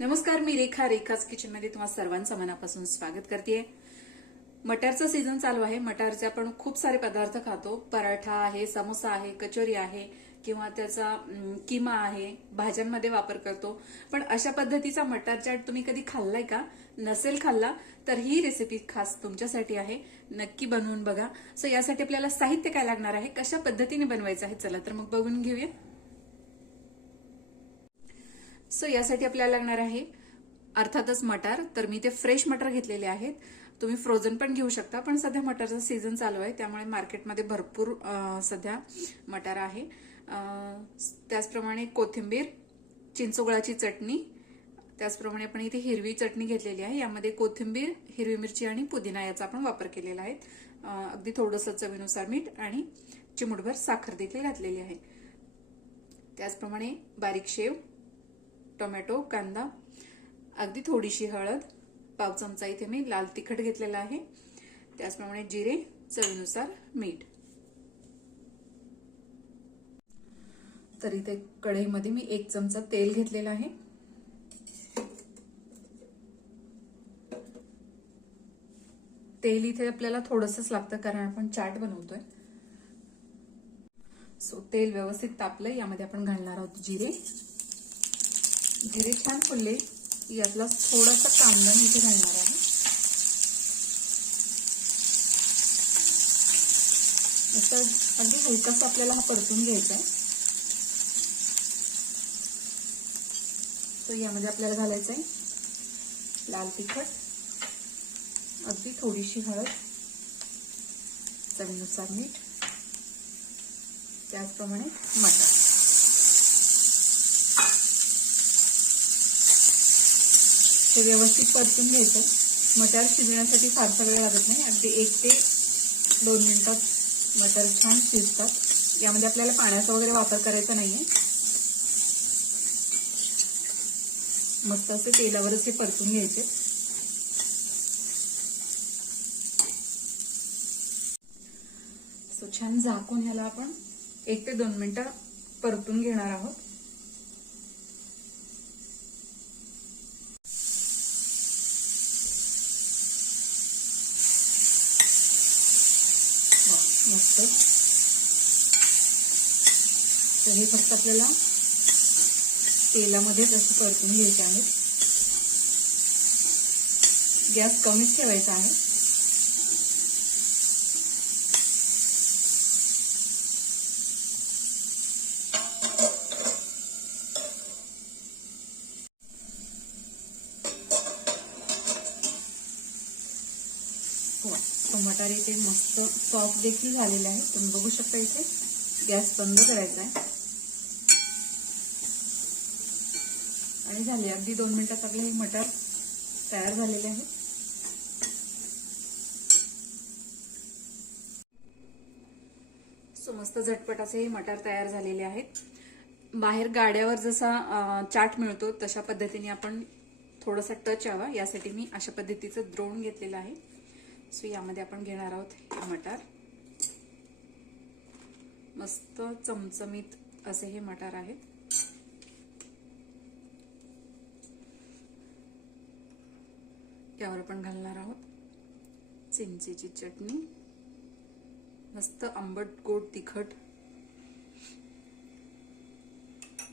नमस्कार, मी रेखाच किचन मध्ये तुम्हा सर्वांचं मनापासून स्वागत करते। मटारचा सीझन चालू आहे। मटारचे आपण खूप सारे पदार्थ खातो। पराठा आहे, समोसा आहे, कचोरी आहे किंवा त्याचा किमा आहे, भाज्यांमध्ये वापर करतो। पण अशा पद्धतीचा मटार चाट तुम्ही कधी खाल्लाय का? नसेल खाल्ला तर ही रेसिपी खास तुमच्यासाठी आहे, नक्की बनवून बघा। सो यासाठी आपल्याला साहित्य काय लागणार आहे, कशा पद्धतीने बनवायचं आहे, चला तर मग बघून घेऊया। सो यासाठी आपल्याला लागणार आहे अर्थातच मटार। तर मी ते फ्रेश मटार घेतलेले आहेत। तुम्ही फ्रोझन पण घेऊ शकता, पण सध्या मटारचा सीझन चालू आहे त्यामुळे मार्केटमध्ये भरपूर सध्या मटार आहे। त्याचप्रमाणे कोथिंबीर, चिंचगुळाची चटणी, त्याचप्रमाणे आपण इथे हिरवी चटणी घेतलेली आहे। यामध्ये कोथिंबीर, हिरवी मिरची आणि पुदिना याचा आपण वापर केलेला आहे। अगदी थोडंसं चवीनुसार मीठ आणि चिमूटभर साखर देखील घातलेली आहे। त्याचप्रमाणे बारीक शेव, टोमॅटो, कांदा, अगदी थोडीशी हळद, पाव चमचा इथे मी लाल तिखट घेतलेला आहे। त्याचप्रमाणे जिरे, चवीनुसार मीठ। तर इथे कढईमध्ये मी 1 चमचा तेल घेतलेला आहे। तेल इथे आपल्याला थोडंसंच लागतं कारण आपण चाट बनवतोय। सो तेल व्यवस्थित तापलंय, यामध्ये आपण घालणार आहोत जिरे। जिरे छान फुलले यातला थोडासा कांदा मी इथे घालणार आहे। अगदी हलकासा आपल्याला हा परतून घ्यायचा आहे। तर यामध्ये आपल्याला घालायचं आहे लाल तिखट, अगदी थोडीशी हळद, चवीनुसार मीठ, त्याचप्रमाणे मटार। हे व्यवस्थित परतून घ्यायचं। मटार शिजण्यासाठी फारसा वेळ लागत नाही, अगदी 1 ते 2 मिनिटात मटार छान शिजतात। यामध्ये आपल्याला पाण्याचा वगैरे वापर करायचा नाहीये। मस्त असे तेलावरच हे परतून घ्यायचे। सो छान झाकून ह्याला आपण 1 ते 2 मिनिटं परतून घेणार आहोत। मस्त। तर हे फक्त आपल्याला तेलामध्येच असे परतून घ्यायचे आहेत। गॅस कमीच ठेवायचा आहे। मटार इथे मस्त सॉफ्ट देखील झालेले आहे। तुम्ही बघू शकता इथे गॅस बंद करायचा आहे आणि झाले। अगदी 2 मिनिटात आपले हे मटार तयार झालेले आहे। सो मस्त झटपट असे हे मटार तयार झालेले आहेत। बाहेर गाड्यावर जसा चाट मिळतो तशा पद्धतीने आपण थोडासा टच यावा यासाठी मी अशा पद्धतीचं द्रोण घेतलेलं आहे। सो यामध्ये आपण घेणार आहोत हे मटार। मस्त चमचमीत असे हे मटार आहेत। यावर आपण घालणार आहोत चिंचेची चटणी, मस्त आंबट गोड तिखट,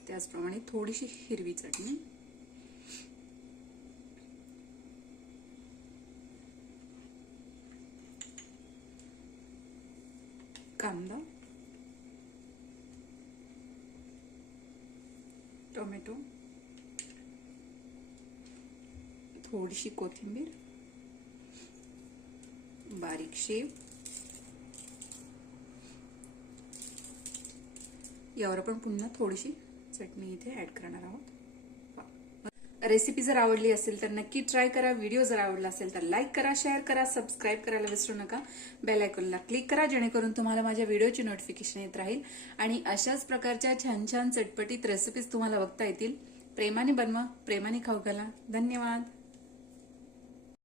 त्याचप्रमाणे थोडीशी हिरवी चटणी, कांदा, टोमॅटो, थोडीशी कोथिंबीर, बारीक शेव, यावर आपण पुन्हा थोडीशी चटणी इथे ऍड करणार आहोत। रेसिपी जर आवडली असेल तर नक्की ट्राय करा। व्हिडिओ जर आवडला असेल तर लाईक करा, शेअर करा, सबस्क्राईब करायला विसरू नका। बेल आयकॉनला क्लिक करा जेणेकरून तुम्हाला माझ्या व्हिडिओची नोटिफिकेशन येत राहील आणि अशाच प्रकारच्या छान छान चटपटीत रेसिपीज तुम्हाला बघता येतील। प्रेमाने बनवा, प्रेमाने खाऊ घाला। धन्यवाद।